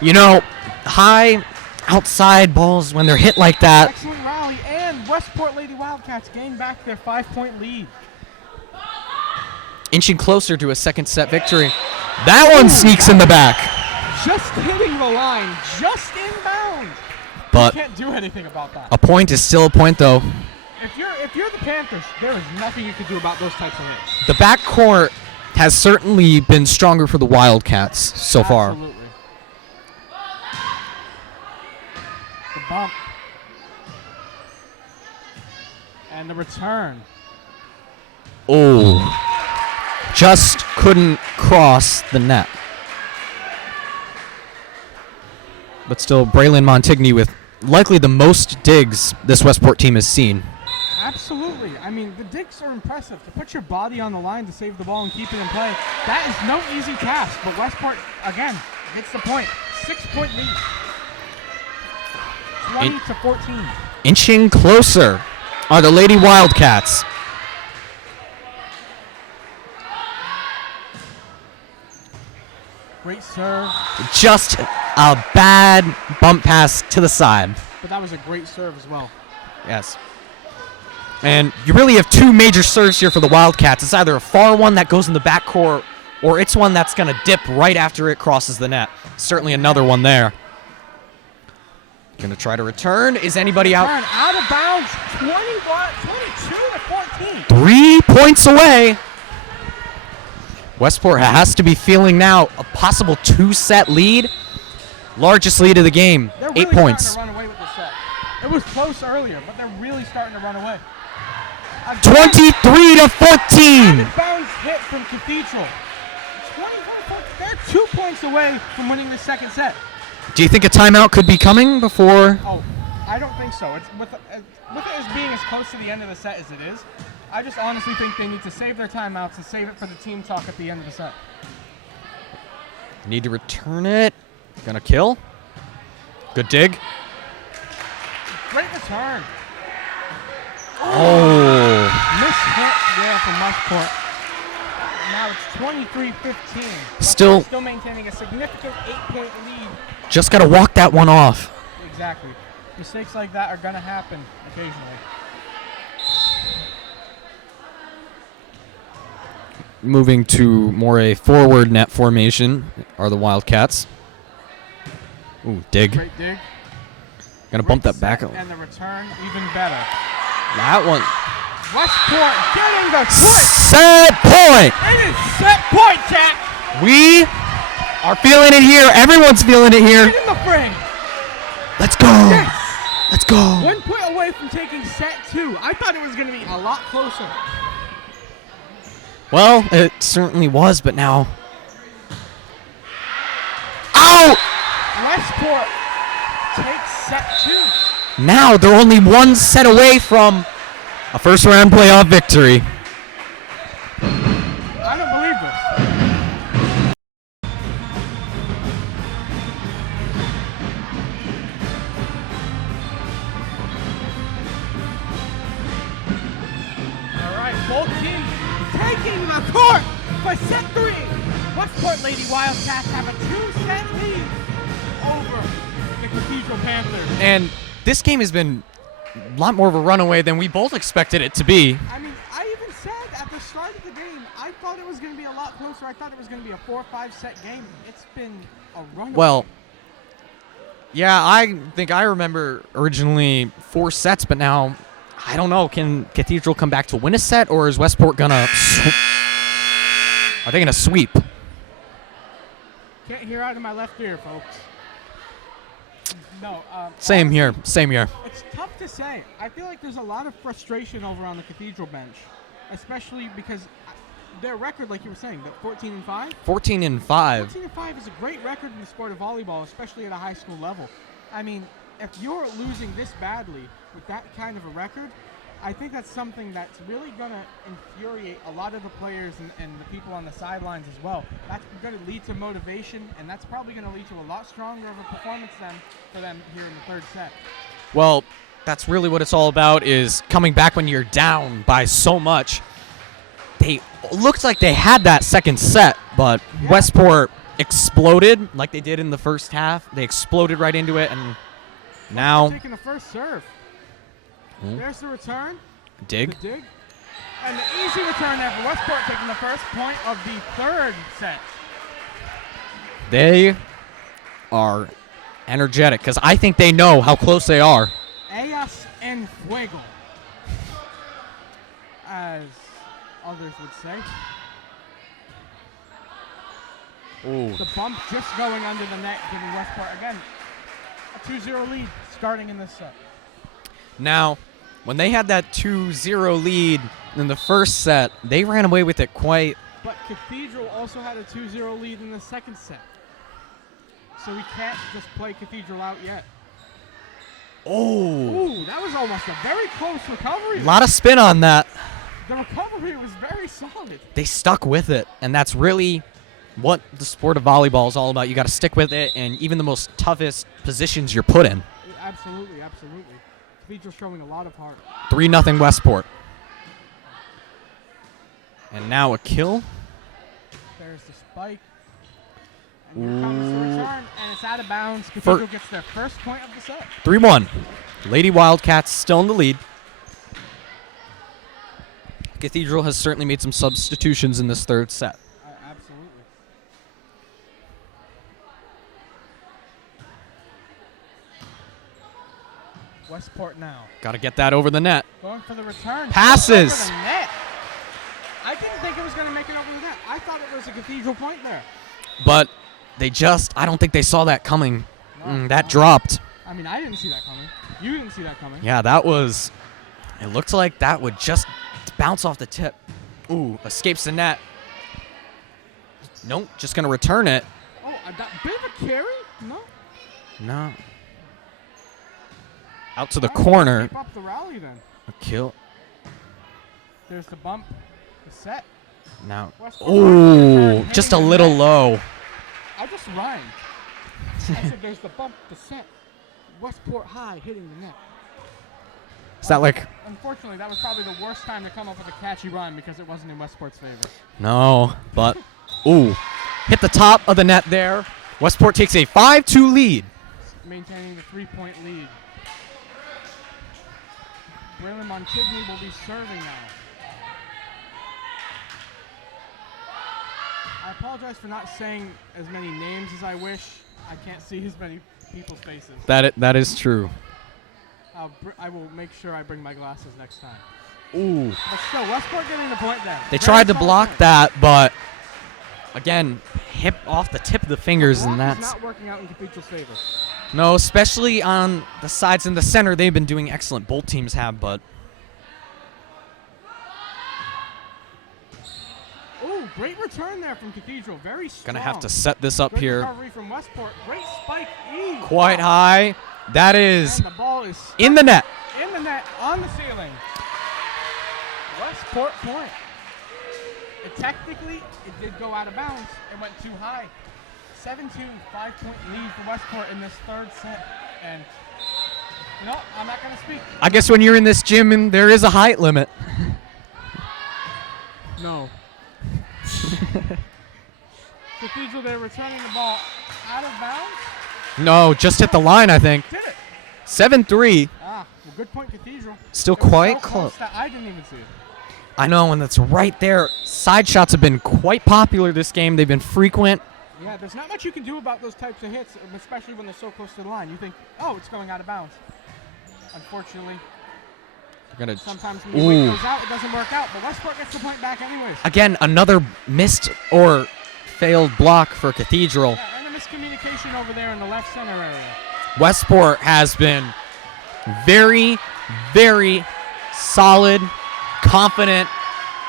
You know, high outside balls when they're hit like that. Excellent rally, and Westport Lady Wildcats gain back their 5-point lead. Inching closer to a second set victory. That one sneaks in the back. Just hitting the line, just inbound. But You can't do anything about that. a point is still a point, though. If you're the Panthers, there is nothing you can do about those types of hits. The backcourt has certainly been stronger for the Wildcats so far. Absolutely. The bump. And the return. Oh. Just couldn't cross the net. But still, Braylon Montigny with likely the most digs this Westport team has seen. Absolutely. I mean, the digs are impressive. To put your body on the line to save the ball and keep it in play, that is no easy task. But Westport, again, hits the point. 6-point lead. 20-14. Inching closer are the Lady Wildcats. Great serve. Just a bad bump pass to the side. But that was a great serve as well. Yes. And you really have two major serves here for the Wildcats. It's either a far one that goes in the backcourt, or it's one that's going to dip right after it crosses the net. Certainly another one there. Going to try to return. Is anybody out? Turn out of bounds. 22-14. 3 points away. Westport has to be feeling now a possible 2-set lead. Largest lead of the game, They're 8 really points. starting to run away with this set. It was close earlier, but they're really starting to run away. 23-14. Bounce hit from Cathedral. 24-14. They're 2 points away from winning the second set. Do you think a timeout could be coming before? Oh, I don't think so. It's with it as being as close to the end of the set as it is, I just honestly think they need to save their timeouts and save it for the team talk at the end of the set. Need to return it. Gonna kill. Good dig. Great return. Oh. Missed hit there from Westport. Now it's 23-15. Still maintaining a significant 8-point lead. just gotta walk that one off. Exactly. Mistakes like that are going to happen occasionally. Moving to more a forward net formation are the Wildcats. Ooh, dig. Great dig. Gonna bump Great that back set, up. and the return even better. That one. Westport getting the twist. Set point. It is set point, Jack. We are feeling it here. Everyone's feeling it here. Get in the frame. Let's go. Yes. Let's go. 1 point away from taking set 2. I thought it was going to be a lot closer. Well, it certainly was, but now. Ow! Westport takes set 2. Now they're only one set away from a first round playoff victory. I don't believe this. All right, both teams taking the court for set 3. Westport Lady Wildcats have a 2-set lead over the Cathedral Panthers. And this game has been a lot more of a runaway than we both expected it to be. I mean, I even said at the start of the game, I thought it was going to be a lot closer. I thought it was going to be a 4 or 5 set game. It's been a runaway. Well, yeah, I think I remember originally 4 sets, but now I don't know. Can Cathedral come back to win a set, or is Westport gonna? Are they gonna sweep? Can't hear out of my left ear, folks. No. Same honestly, here. Same here. It's tough to say. I feel like there's a lot of frustration over on the Cathedral bench, especially because their record, like you were saying, that 14-5. 14-5. 14-5 is a great record in the sport of volleyball, especially at a high school level. I mean, if you're losing this badly with that kind of a record, I think that's something that's really going to infuriate a lot of the players and the people on the sidelines as well. That's going to lead to motivation, and that's probably going to lead to a lot stronger of a performance for them here in the 3rd set. Well, that's really what it's all about, is coming back when you're down by so much. They looked like they had that 2nd set, but Yeah. Westport exploded like they did in the first half. They exploded right into it, and now Taking the first serve. There's the return. dig. The dig. And the easy return there for Westport, taking the first point of the 3rd set. They are energetic because I think they know how close they are. Ellas en fuego, as others would say. Ooh. The bump just going under the net, giving Westport, again, a 2-0 lead starting in this set. Now, when they had that 2-0 lead in the first set, they ran away with it quite. But Cathedral also had a 2-0 lead in the 2nd set. So we can't just play Cathedral out yet. Oh, Ooh, that was almost a very close recovery. a lot of spin on that. The recovery was very solid. They stuck with it, and that's really what the sport of volleyball is all about. You got to stick with it, and even the most toughest positions you're put in. Absolutely, absolutely. Cathedral showing a lot of heart. 3-0 Westport. And now a kill. There's the spike. And here comes the return, and it's out of bounds. Cathedral gets their first point of the set. 3-1. Lady Wildcats still in the lead. Cathedral has certainly made some substitutions in this 3rd set. Absolutely. Westport now. Got to get that over the net. Going for the return. Passes. Over the net. I didn't think it was going to make it over the net. I thought it was a Cathedral point there. But I don't think they saw that coming. No, That no. dropped. I mean, I didn't see that coming. You didn't see that coming. Yeah, it looked like that would just bounce off the tip. Ooh, escapes the net. Nope, just going to return it. Oh, that bit of a carry? No. No. Out to the All right, corner. Keep up the rally then. A kill. There's the bump. The set. Now. Westport Ooh, hitting just a the little net. low. I just rhymed. I said there's the bump, the set. Westport high hitting the net. Is that like... Unfortunately, that was probably the worst time to come up with a catchy rhyme because it wasn't in Westport's favor. No, but... Ooh. Hit the top of the net there. Westport takes a 5-2 lead. Maintaining the 3-point lead. Braylon Montigny will be serving now. I apologize for not saying as many names as I wish. I can't see as many people's faces. That is true. I will make sure I bring my glasses next time. Ooh. But still, Westport getting the point there. They Very tried to solid block point. that, but again, hip off the tip of the fingers, Block and is that's not working out in Cathedral's favor. no, especially on the sides and the center. They've been doing excellent. Both teams have, but Ooh, great return there from Cathedral. Very strong. gonna have to set this up Good here recovery from Westport. Great spike. quite high. That is And the ball is in the net. in the net, on the ceiling. Westport point. Technically, it did go out of bounds. It went too high. 7-2, 5-point lead for Westport in this third set. And, I'm not going to speak. I guess when you're in this gym, and there is a height limit. No. Cathedral, they're returning the ball out of bounds. No, just hit the line, I think. Did it? 7-3. Well, good point, Cathedral. Still It was quite so close. that I didn't even see it. I know, and that's right there. Side shots have been quite popular this game. They've been frequent. Yeah, there's not much you can do about those types of hits, especially when they're so close to the line. You think, oh, it's going out of bounds. Unfortunately, sometimes when you wait goes out, it doesn't work out. But Westport gets the point back anyways. Again, another missed or failed block for Cathedral. Yeah, and a miscommunication over there in the left center area. Westport has been very, very solid, confident,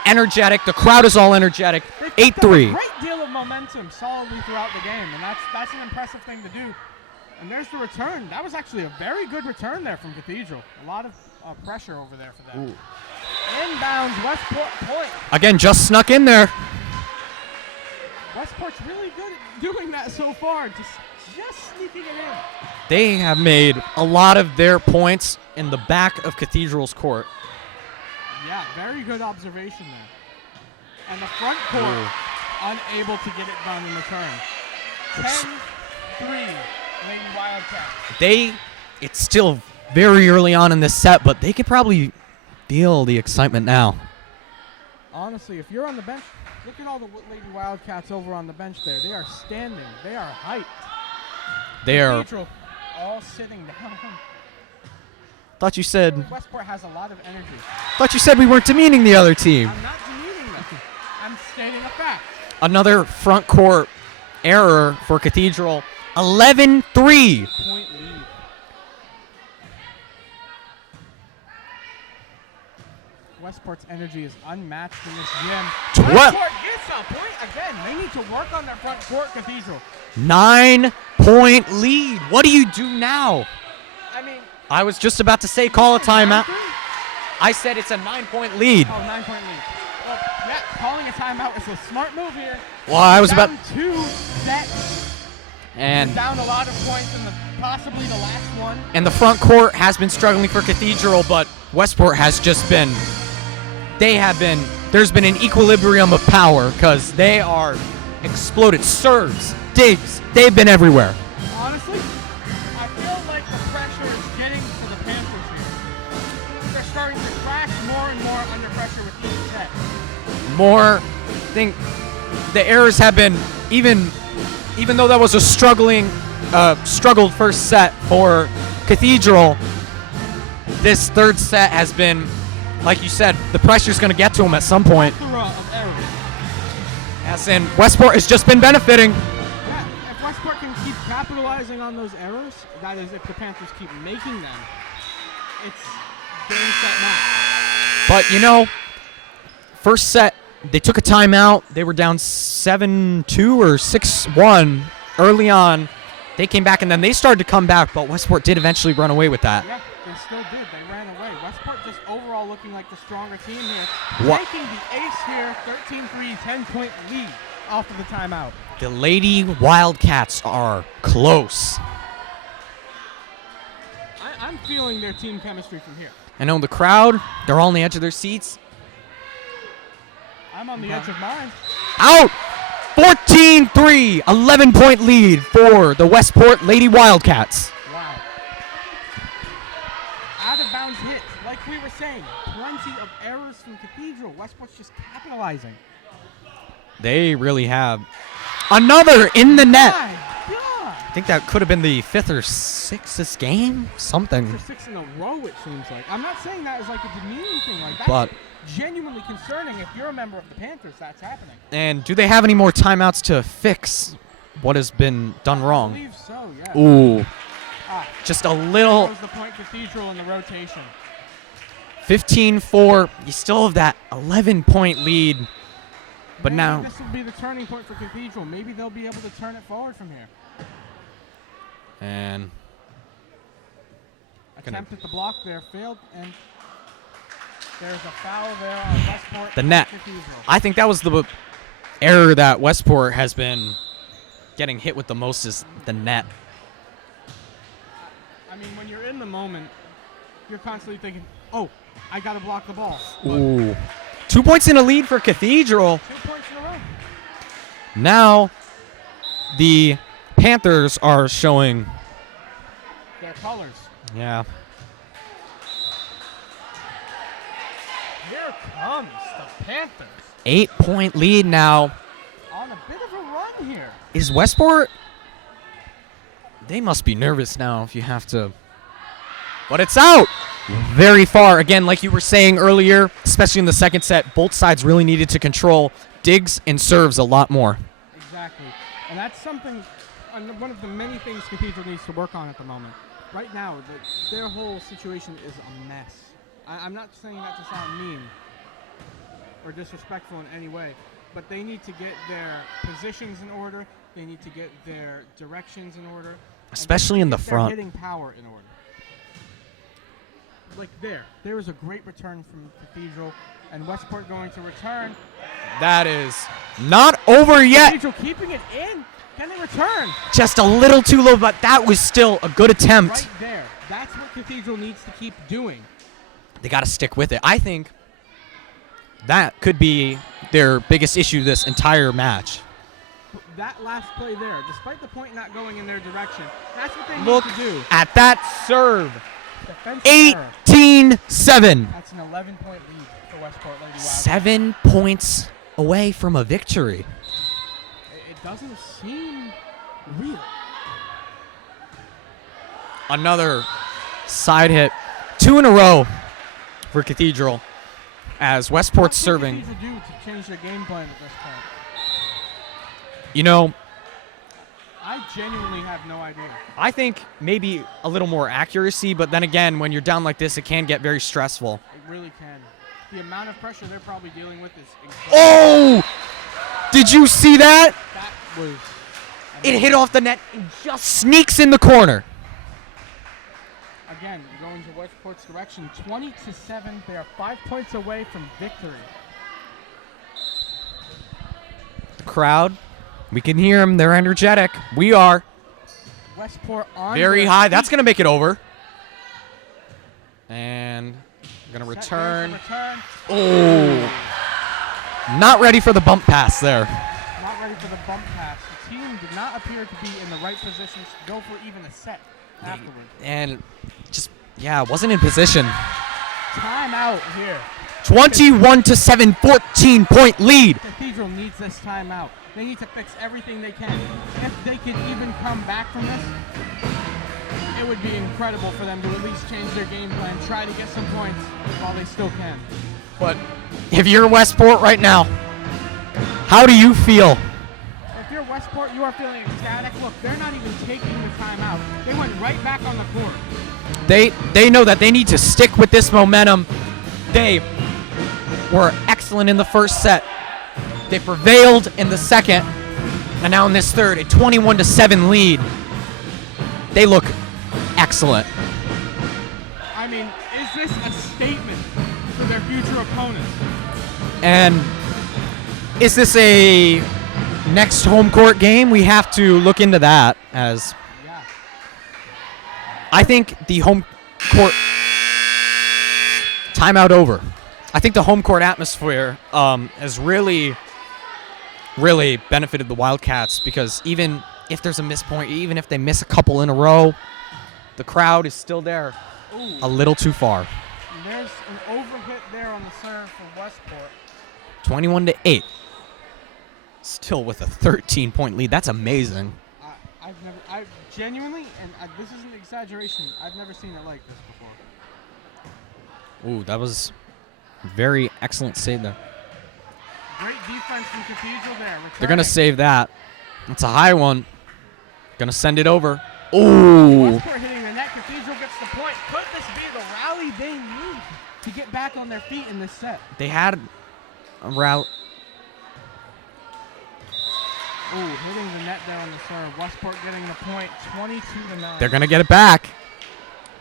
energetic. The crowd is all energetic. 8-3. Great deal of momentum solidly throughout the game, and that's an impressive thing to do. And there's the return. That was actually a very good return there from Cathedral. A lot of pressure over there for them. Inbounds, Westport point. Again, just snuck in there. Westport's really good at doing that so far, just sneaking it in. They have made a lot of their points in the back of Cathedral's court. Yeah, very good observation there. And the front court unable to get it done in return. 10-3, Lady Wildcats. It's still very early on in this set, but they could probably feel the excitement now. Honestly, if you're on the bench, look at all the Lady Wildcats over on the bench there. They are standing. They are hyped. They are. Cathedral all sitting down. Thought you said Westport has a lot of energy. Thought you said we weren't demeaning the other team. I'm not demeaning them. I'm stating a fact. Another front court error for Cathedral. 11-3. Point lead. Westport's energy is unmatched in this gym. Westport gets a point again. They need to work on their front court, Cathedral. 9-point lead. What do you do now? I mean, I was just about to say call a timeout. 9-3? I said it's a 9-point lead. Oh, 9-point lead. Well, yeah, calling a timeout is a smart move here. Well, I was down about. 2 sets. And Down a lot of points in possibly the last one. the front court has been struggling for Cathedral, but Westport has just been. There's been an equilibrium of power because they are exploded. Serves, digs, they've been everywhere. Honestly, I feel like the pressure is getting to the Panthers here. They're starting to crash more and more under pressure with each set. I think the errors have been even though that was a struggled first set for Cathedral, this third set has been, like you said, the pressure's going to get to them at some point. Plethora of errors. As in, Westport has just been benefiting. Yeah, if Westport can keep capitalizing on those errors, that is, if the Panthers keep making them, it's game, set, match. But, first set, they took a timeout. They were down 7-2 or 6-1 early on. They came back, and then they started to come back, but Westport did eventually run away with that. Yeah, they still did. They ran away. Westport just overall looking like the stronger team here. What? Taking the ace here, 13-3, 10-point lead off of the timeout. The Lady Wildcats are close. I'm feeling their team chemistry from here. I know the crowd, they're all on the edge of their seats. I'm on the edge of mine. Out! 14-3, 11-point lead for the Westport Lady Wildcats. Wow. Out of bounds hits, like we were saying. Plenty of errors from Cathedral. Westport's just capitalizing. They really have. Another in the net. My God. I think that could have been the 5th or 6th game, something. 5th or 6th in a row, it seems like. I'm not saying that as like a demeaning thing, like that's But genuinely concerning if you're a member of the Panthers. That's happening. and do they have any more timeouts to fix what has been done I wrong? believe so. Yeah. Ooh, Ah, just a that little. was the point. Cathedral in the rotation. 15-4. You still have that 11-point lead, but Maybe now this will be the turning point for Cathedral. Maybe they'll be able to turn it forward from here. and Attempt at the block there failed, and there's a foul there on Westport. the net. Cathedral. I think that was the error that Westport has been getting hit with the most is the net. I mean, when you're in the moment, you're constantly thinking, "Oh, I got to block the ball." But Ooh. 2 points in a lead for Cathedral. 2 points in a row. Now the Panthers are showing. Their colors. Yeah. Here comes the Panthers 8-point lead now. on a bit of a run here. Is Westport? They must be nervous now if you have to. But it's out. Very far. Again, like you were saying earlier, especially in the second set, both sides really needed to control digs and serves a lot more. Exactly. And that's something, one of the many things Cathedral needs to work on at the moment. Right now, their whole situation is a mess. I'm not saying that to sound mean or disrespectful in any way, but they need to get their positions in order. They need to get their directions in order. Especially in the get front. Their hitting power in order. Like there was a great return from Cathedral, and Westport going to return. That is not over yet. Cathedral keeping it in. Can they return? Just a little too low, but that was still a good attempt. Right there. That's what Cathedral needs to keep doing. They got to stick with it. I think that could be their biggest issue this entire match. That last play there, despite the point not going in their direction, that's what they Look need to do. at that serve. Defensive error. 18-7. That's an 11-point lead for Westport Lady Wild. 7 points away from a victory. It doesn't seem real. Another side hit. 2 in a row for Cathedral as Westport's What serving. can Cathedral do to change their game plan at this point? You know, I genuinely have no idea. I think maybe a little more accuracy, but then again, when you're down like this, it can get very stressful. It really can. The amount of pressure they're probably dealing with is incredible. Oh! Did you see that? That was... It hit off the net and just sneaks in the corner. Again, going to Westport's direction, 20-7. They are 5 points away from victory. The crowd, we can hear them. They're energetic. We are. Westport on Very their high. feet. That's going to make it over. And we're going to Set there return. for return. Oh. Not ready for the bump pass there. Not ready for the bump pass. The team did not appear to be in the right positions to go for even a set afterward. And just, yeah, wasn't in position. Timeout here. 21-7, 14-point lead. Cathedral needs this timeout. They need to fix everything they can. If they could even come back from this, it would be incredible for them to at least change their game plan, try to get some points while they still can. But if you're Westport right now, how do you feel? If you're Westport, you are feeling ecstatic. Look, they're not even taking the timeout. They went right back on the court. They know that they need to stick with this momentum. They were excellent in the first set. They prevailed in the second, and now in this third, a 21-7 lead. They look excellent. I mean, is this a statement for their future opponents? And is this a next home court game? We have to look into that, as Yeah. I think the home court timeout over. I think the home court atmosphere has really benefited the Wildcats, because even if there's a miss point, even if they miss a couple in a row, the crowd is still there. Ooh. A little too far. And there's an overhit there on the serve for Westport. 21-8. Still with a 13-point lead. That's amazing. I've I genuinely, and this isn't an exaggeration, I've never seen it like this before. Ooh, that was very excellent save there. Great defense from Cathedral there. They're going to save that. It's a high one. Going to send it over. Ooh. Westport hitting the net. Cathedral gets the point. Could this be the rally they need to get back on their feet in this set? They had a rally. Ooh, hitting the net there on the serve. Westport getting the point, 22-9. They're going to get it back.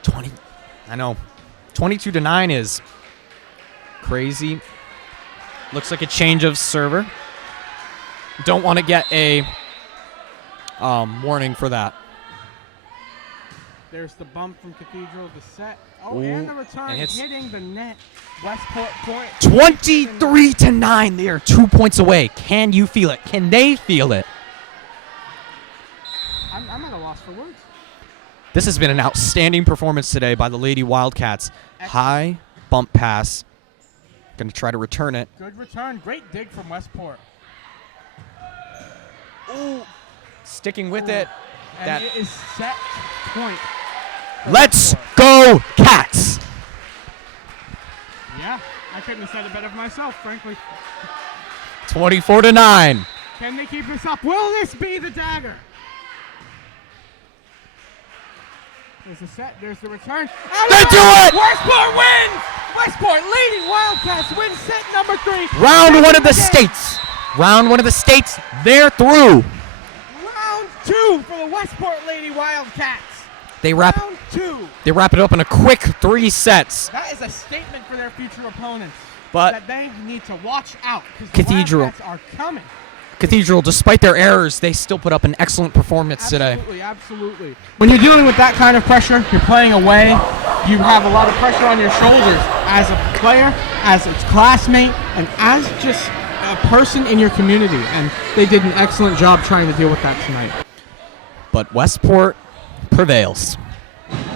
20. I know. 22-9 is crazy. Looks like a change of server. Don't want to get a warning for that. There's the bump from Cathedral, the set. Oh, Ooh, and the return, and hitting the net. Westport point. 23-9. They are 2 points away. Can you feel it? Can they feel it? I'm at a loss for words. This has been an outstanding performance today by the Lady Wildcats. High bump pass. Going to try to return it. Good return. Great dig from Westport. Ooh. Sticking with it. And That it is set point. Let's go, Cats! Yeah, I couldn't have said it better for myself, frankly. 24-9. Can they keep this up? Will this be the dagger? There's the set. There's the return. They do it! Westport wins! Westport Lady Wildcats win set number 3. Round one of the states. Round one of the states. They're through. Round 2 for the Westport Lady Wildcats. They wrap Round 2. They wrap it up in a quick 3 sets. That is a statement for their future opponents. But that they need to watch out because Cathedral. the Wildcats are coming. Cathedral, despite their errors, they still put up an excellent performance today. Absolutely. When you're dealing with that kind of pressure, you're playing away, you have a lot of pressure on your shoulders as a player, as a classmate, and as just a person in your community. And they did an excellent job trying to deal with that tonight. But Westport prevails.